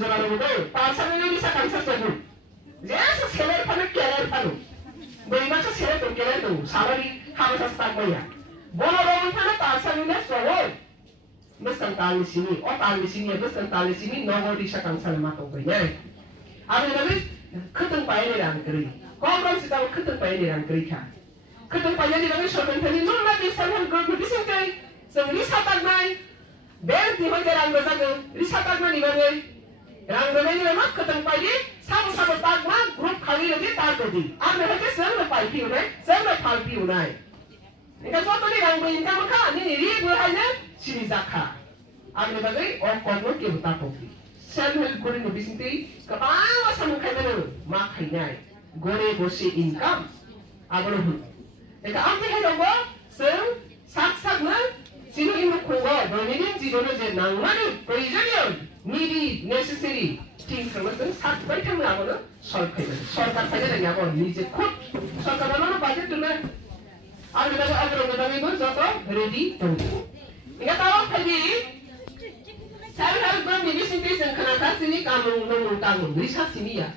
jora mudo pasang ini bisa kan sesuatu jasa seler pada keler padu beri macam seler tu keler tu salari harus start bayar bola bola pada pasang ini sewol mesti tali sini tali sini nongol di sakang sama tu bayar ada lagi keteng payah ni orang kiri kau sih tahu keteng payah ni orang kiri kan keteng payah ni lagi shopping tadi nol lagi sangat gede di sini sendiri satak mai ber di mana orang bersaga di satak mai ni mana orang bermain ni mak keteng payah sama tak mah grup kali lagi tak jadi ada lagi semua payah piu ni semua payah piu ni Ika suatu ni orang bermain kamu kan ni berhanya sini zakah ada lagi orang ke buta topi self-help guru ni bising kebawa sama kayak mak Kainya gore bose income agak eka ante hari apa sak na sino ini kuat bermini zero na je nang mana provision needy necessary things sama tu sak baik kamu apa na सरकार खाइने लगी apa निजे खुद सरकार mana budget tu na ada lagi tu jatuh ready tu ingat tahu tadi saya harus bermini sini sengkena kasih ni kamu nunggu riset sini ya